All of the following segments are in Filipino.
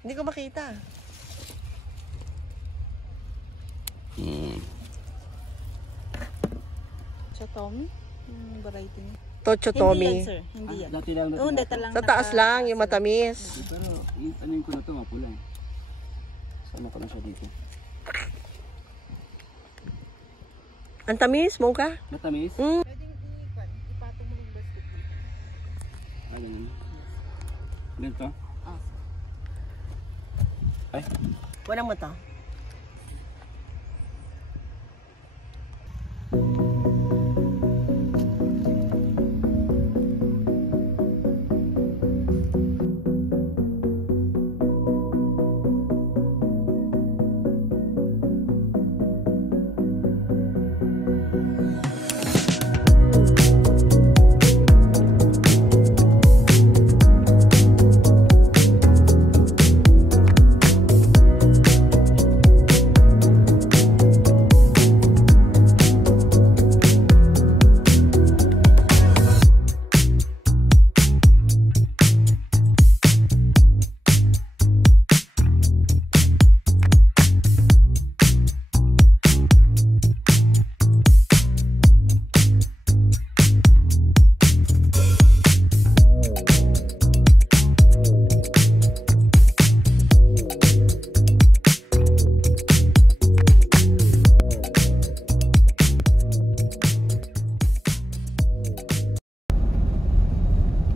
Hindi ko makita. Chotomi? Yung variety niya. Tochotomi. Hindi yan, sir. Hindi yan. Dati lang. Oo, dito lang. Sa taas lang, yung matamis. Pero, anuin ko na ito, mapula eh. Sama ko na siya dito. Ang tamis, mo ka? Matamis? Mm. Pwedeng ipatong mo ng basket dito. Ah, ganun. Ganito? Ay. Walang mata.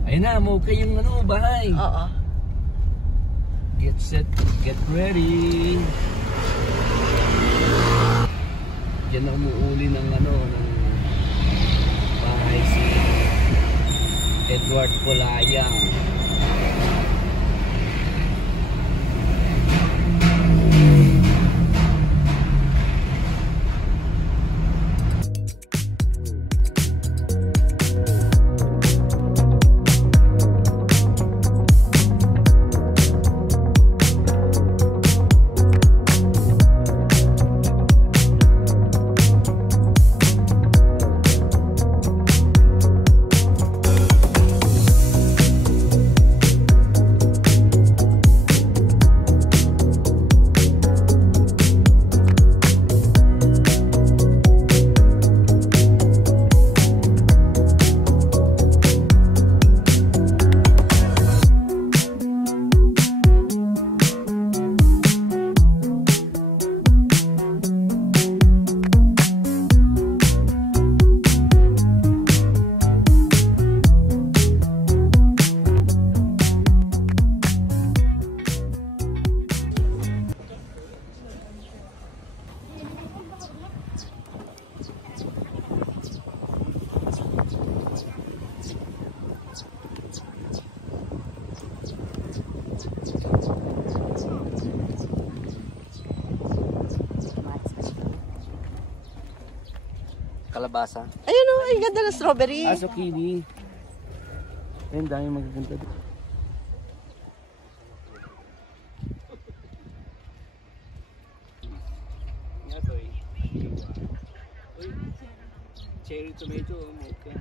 Ayun na, mo kayong ano, bahay. Oo. Get set, get ready. Diyan na umuuli ng ano, ng bahay si Edward Polayang. Kalabasa. Ayun o, ang ganda ng strawberry. Aso kiwi. Ayun, dami magaganda dito. Cherry tomato, okay.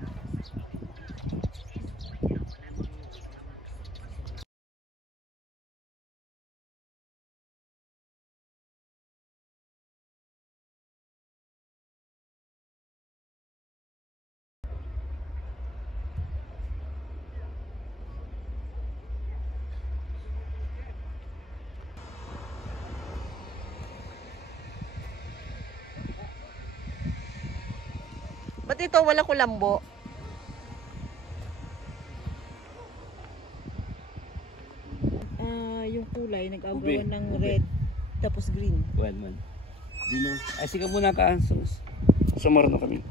Ba't ito wala kulambo? Yung kulay, nag-agawan ng red, tapos green. Man. Dino. Ay, sige muna ka. Sumara na kami.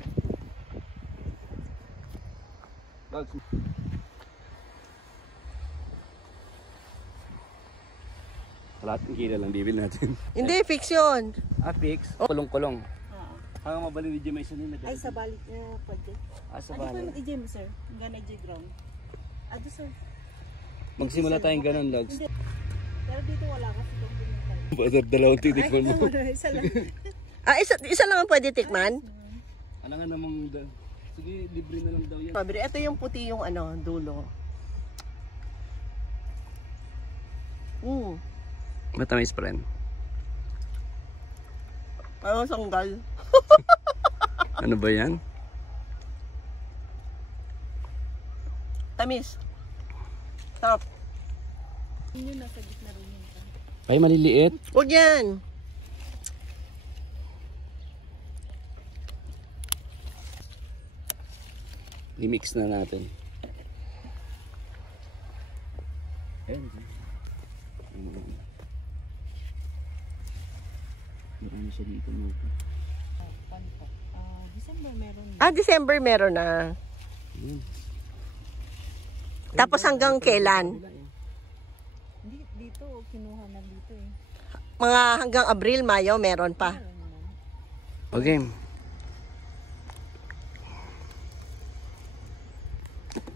Kalating kilo lang bibil natin. Hindi, fix yun. Fix. Kulong-kulong. Hanggang mabalik ni Jemay sa nila. Ay, sa balik niya pwede. Sa Ano pa balik. yung i-jam, sir? Hanggang na-j ground. Ado, sir. Magsimula tayong ganun, Logs. Hindi. Pero dito wala kasi doon pumunta. Pasar dalawang titikman mo. Isa lang. Isa lang ang pwede tikman? Ano nga namang sige, libre na lang daw yan. Strawberry. Ito yung puti yung dulo. Matamis pa rin. Parang sanggal. Ano ba yan? Tamis. Sarap. Yun yung nasa gitna rin yun. Ay, maliliit. Huwag yan. I-mix na natin. Ayan. Marami siya dito mo. Panto. December meron. December meron na. Ayan. Tapos hanggang kailan? Hindi, dito, kinuha na dito eh. Mga hanggang Abril, Mayo, meron pa. Meron naman. Okay.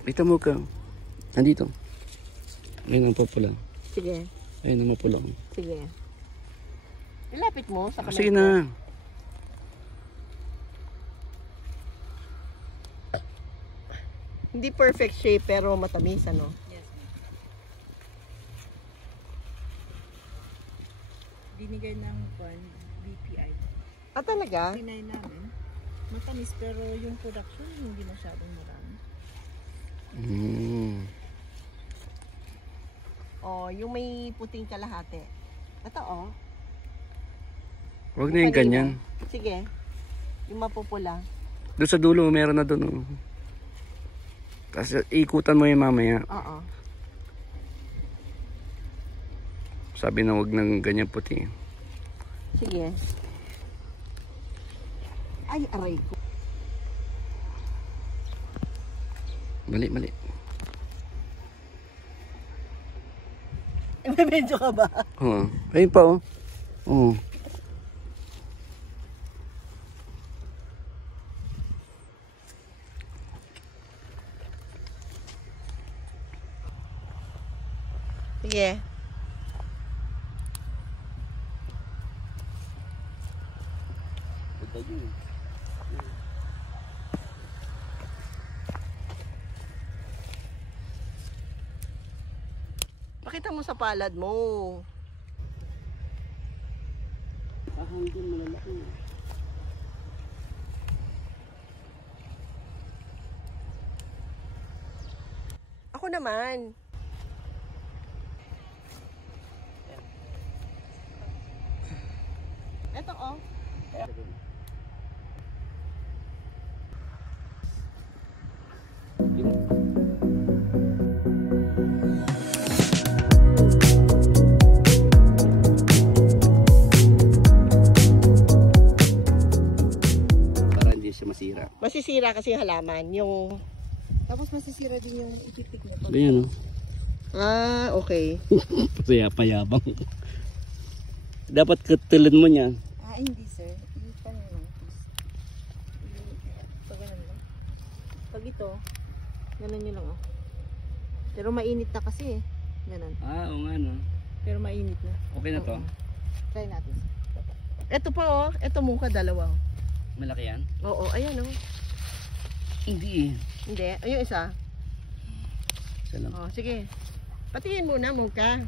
Ito mo ka. Nandito. Ayun ang popula. Sige. Ayun ang mapula. Sige. Ilapit mo sa kamay Sige ko. na. Hindi perfect shape pero matamis, ano? Yes, ma'am. Binigay ng BPI. Talaga? Tinay namin. Matamis pero yung production hindi masyadong marami. Yung may puting kalahati. Ito, Huwag na yung ganyan. Sige. Yung mapupula. Doon sa dulo, meron na doon. Tapos ikutan mo yung mamaya. Oo. Sabi na huwag ng ganyan puti. Sige. Ay, aray ko. Mali, mali. May medyo ka ba? Oo. Ayun pa, oh. Oo. Sige. Pakita mo sa palad mo. Hanggang malalaki. Ako naman. Ito, Para hindi siya masira. Masisira kasi yung halaman. Yung... Tapos masisira din yung ipitik niya. Ganyan, oh. Okay. Payabang. Dapat katulad mo niya. Hindi sir. Hindi pa nyo lang. Pag ganun lang. Pag ito, ganun nyo lang oh. Pero mainit na kasi eh. Ganun. Oo nga, no. Pero mainit na. Okay na to? Try natin. Ito pa, Ito mukha dalawa. Malaki yan? Oo, ayan, Hindi. Hindi. Ayun isa. Isa lang. Sige. Patingin muna, mukha.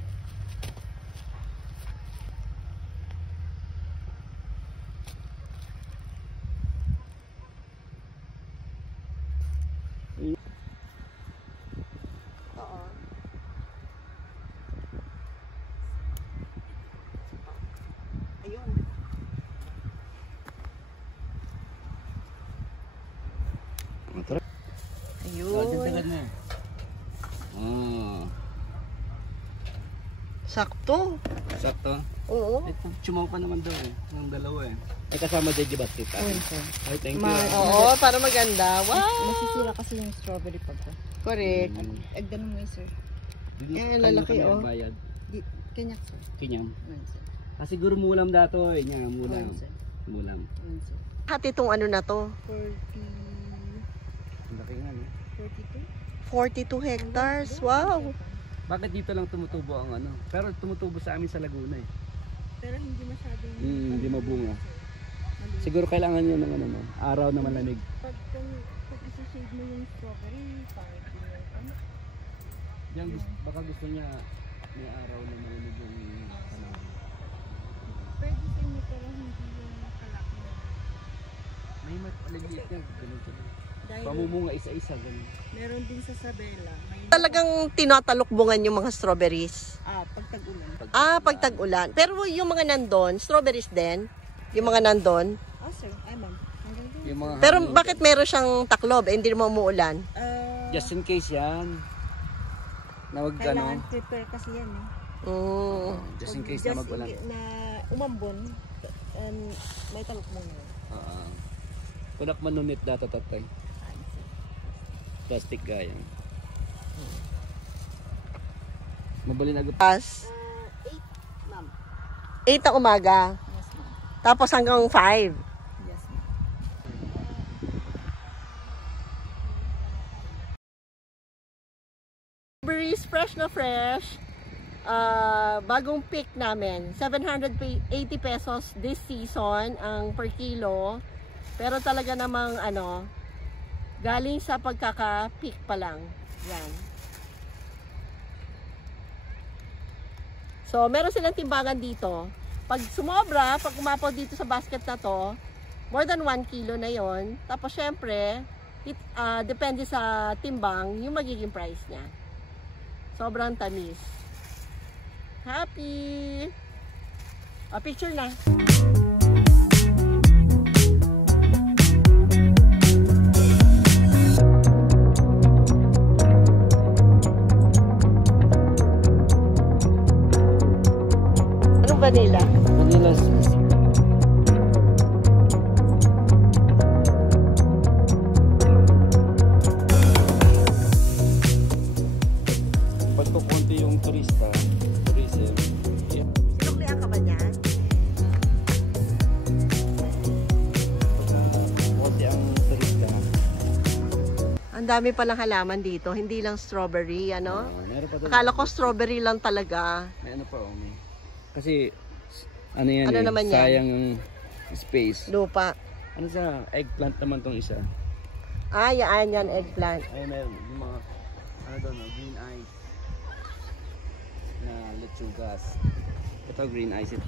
Oo. Ayun. Tara. Ayun. Dagdagan mo. Sakto. Sakto. Oo. Ito, chumaw pa naman daw eh. Ng dalawa eh. May kasama dyan yung basket. Ay, thank you. Oo, para maganda. Wow. Masisira kasi yung strawberry pag to. Correct. Agdan mo sir. Yan, lalaki, oh. Bayad. Kanyak sir. Kinyam. Ayan sir. Siguro mulam dato eh. Nya, mulam. Ayan sir. Mulam. Ayan sir. Hati itong ano na to. 40... Ang laki nga no? 42? 42 hectares. Wow. Bakit dito lang tumutubo ang ano? Pero tumutubo sa amin sa Laguna eh. Pero hindi masyadong... Hindi mabunga. Siguro kailangan nyo ng ano, no? Araw na malamig. Pag isa-shade mo yung strawberry, parang ano? Diyan, baka gusto niya may araw na malamig yung panahon. Ay, maliliit yan. Ganun siya. Dahil Pamumunga isa-isa. Ganun. meron din sa Sabela. May Talagang tinatalukbungan yung mga strawberries. pag tag-ulan. Pag tag-ulan. Pero yung mga nandun, strawberries din. Yung mga nandun. Sir. Ay, ma'am. Hanggang doon. Yung mga Pero hangin bakit meron siyang taklob? Eh, hindi naman umuulan. dyan. Just in case yan. Na wag Kailangan ano. prepare kasi yan eh. Just in case Just na mag-ulan. na umambon, may talok mo na. Kunak manunit data tatay. Plastic gaya. Mabali na agad. Pas, 8, ma'am. 8 ng umaga. Yes, ma'am. Tapos hanggang 5. Yes, ma'am. Strawberries fresh na fresh. Bagong pick namin. 780 pesos this season ang per kilo. Pero talaga namang galing sa pagkaka-pick pa lang. Yan. So, meron silang timbangan dito. Pag sumobra, pag umapaw dito sa basket na to, more than 1 kilo na yon. Tapos, syempre, depende sa timbang, yung magiging price niya. Sobrang tamis. Happy! Picture na. Anong vanilla? Vanilla. Pag kukunti yung tourism. Sinuklian ka ba niyan? Kukunti ang turista. Ang dami palang halaman dito. Hindi lang strawberry, Meron pa doon. Akala ko strawberry lang talaga. May ano pa may. Kasi ano yan Ano naman yan? sayang yung space. Lupa. Ano sa eggplant naman tong isa? Yan, eggplant. Ay meron yung mga green eyes na lechugas. Ito green eyes ito.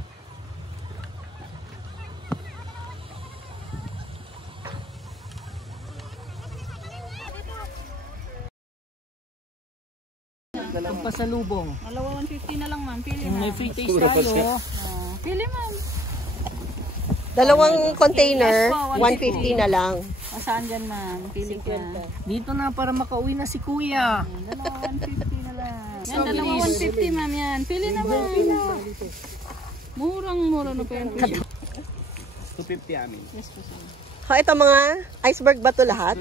Pasalubong. Dalawa 150 na lang, ma'am. Pili na. May free taste Puro pa tayo. siya. Pili, ma'am. Dalawang container, 150 na lang. Saan dyan, ma'am? Pili ka. Dito na para makauwi na si kuya. Dalawa 150 na lang. Yan, dalawa 150, ma'am. Yan. Pili na, ma'am. Murang-mura na pa yan. 250 amin. Yes po, sir. Ito mga iceberg ba ito lahat?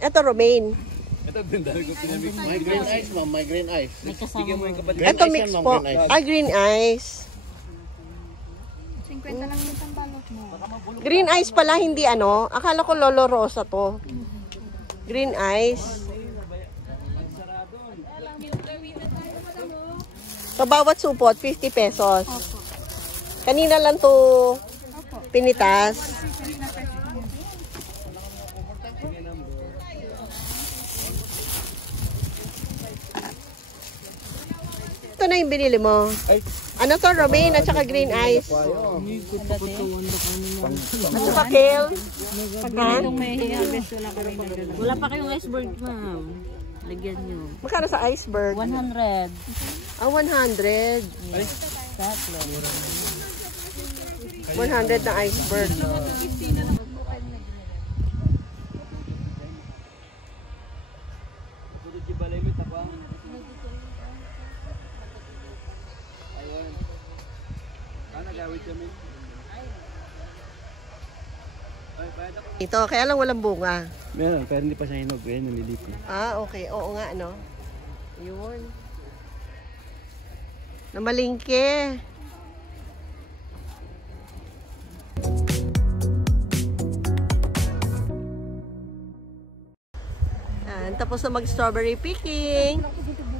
Ito romaine. Ito din dahil ko pinamix. My green eyes ma'am, my green eyes. Bigyan mo yung kapatid. Ito mix po. Green ice. 50 lang yung balot mo. Green ice pala, hindi Akala ko Lolo Rosa to. Green ice. So, bawat supot, 50 pesos. Kanina lang to pinitas. Ito na yung binili mo. Ano to, romaine at saka green ice. At saka kale. Itong may harvest, wala kami nagdala. Wala pa kayong iceberg, ma'am. Lagyan nyo. Magkano sa iceberg? 100. 100. Tatlo. 100 na iceberg. Ito, kaya lang walang bunga. Meron, pero hindi pa siya hinog. Ayan, nalilipi. Okay. Oo nga, Yun. Namalingke. Tapos na mag-strawberry picking.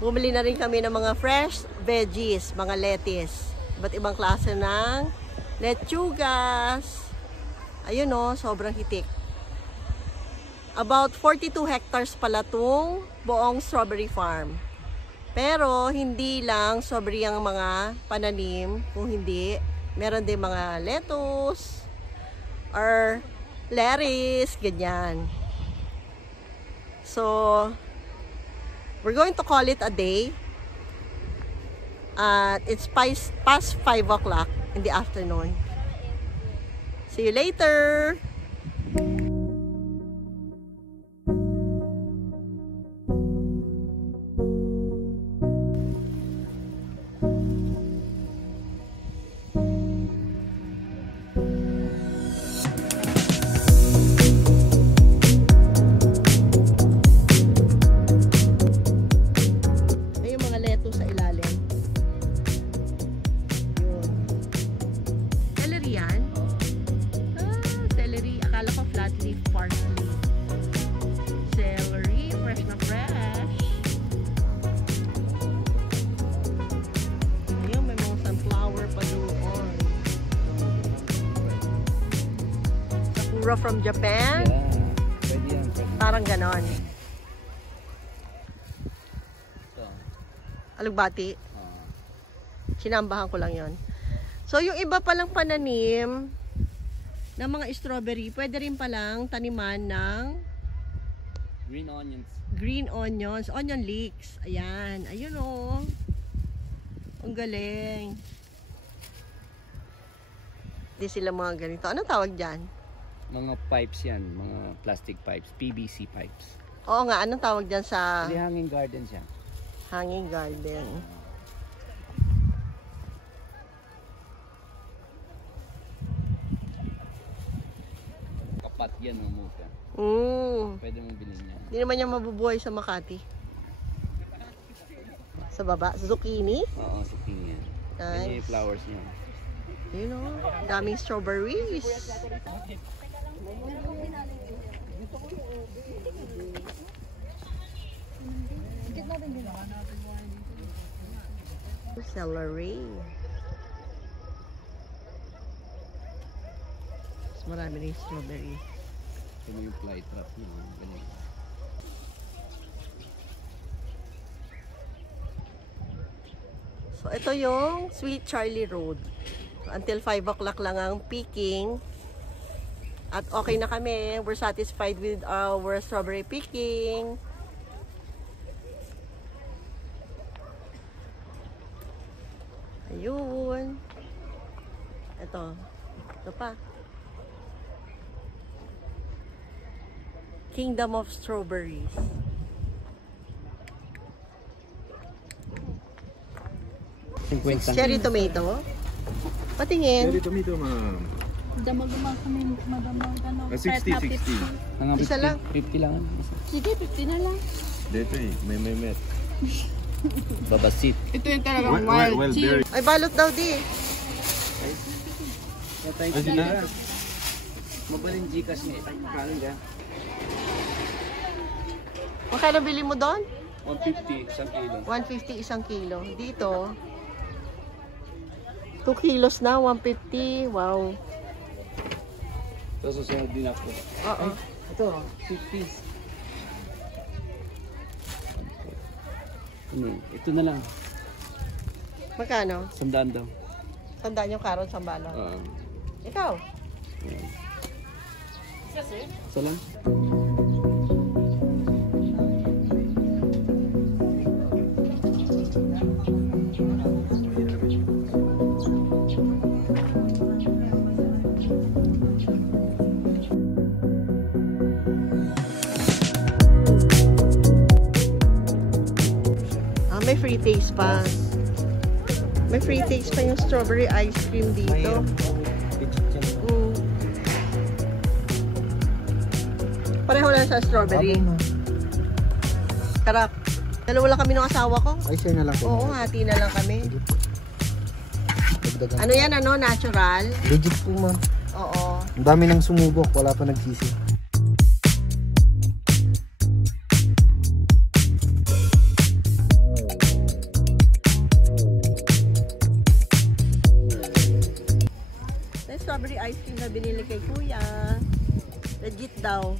Bumili na rin kami ng mga fresh veggies, mga lettuce. Iba't ibang klase ng lechugas. Ayun sobrang hitik. About 42 hectares pala itong buong strawberry farm. Pero hindi lang strawberry ang mga pananim. Kung hindi, meron din mga lettuce or lettuce, ganyan. So, we're going to call it a day. It's past 5 o'clock in the afternoon. See you later! From Japan? Yeah, pwede yan. Parang ganon. So, Alugbati. Sinambahan ko lang yon. So, yung iba palang pananim ng mga strawberry, pwede rin palang taniman ng green onions. Green onions, onion leeks. Ayan, ayun o. Ang galing. Di sila mga ganito. Anong tawag dyan? Mga pipes yan, mga plastic pipes, PVC pipes. Oo nga, anong tawag dyan sa Hindi, hanging gardens yan. hanging garden? Kapat yan ang muka. Pwede mong bilhin yan. Hindi naman niya mabubuhay sa Makati. Sa baba, zucchini. Oo, zucchini yan. Yan yung Nice. flowers niya. You know, daming strawberries. Celery. Mas marami rin strawberry. Ito mo yung fly trap niya. Ganyan. So, ito yung Sweet Charlie Road. Until 5 o'clock lang ang picking. At okay na kami. We're satisfied with our strawberry picking. Ayun. Ito. Ito pa. Kingdom of Strawberries. Cherry tomato. Patingin. Cherry tomato, ma'am. Damag-damag kami, madamag, ano. 60, 60. Mga Isa lang. 50 lang. Sige, 50 na lang. Dito eh, may met. Babasit. Ito yung talagang wild berry. Ay, balot daw di. Patay Ay, sila. Mabalin Gcash niya. Ay, makaling ka. Magkano bili mo doon? 150, isang kilo. 150 isang kilo. Dito, 2 kilos na, 150. Wow. Tapos susunod din ako. Oo. Ito, 50s. Ito na lang. Magkano? 100 daw. Sandaan yung carrot sa balot. Ikaw? Isa lang. May free taste pa. May free taste pa yung strawberry ice cream dito. Pareho lang sa strawberry. Karap. Dalawa lang kami ng asawa ko. Ay, siya na lang po. Oo, hati na lang kami. Dagdagan. Ano yan, ano? Natural? Legit po, ma'am. Oo. Ang dami nang sumubok, wala pa nagsisi. Yung strawberry ice cream na binili kay Kuya. Legit daw.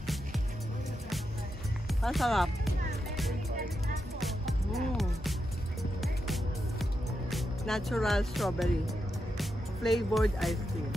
Ang sarap. Natural strawberry. Flavored ice cream.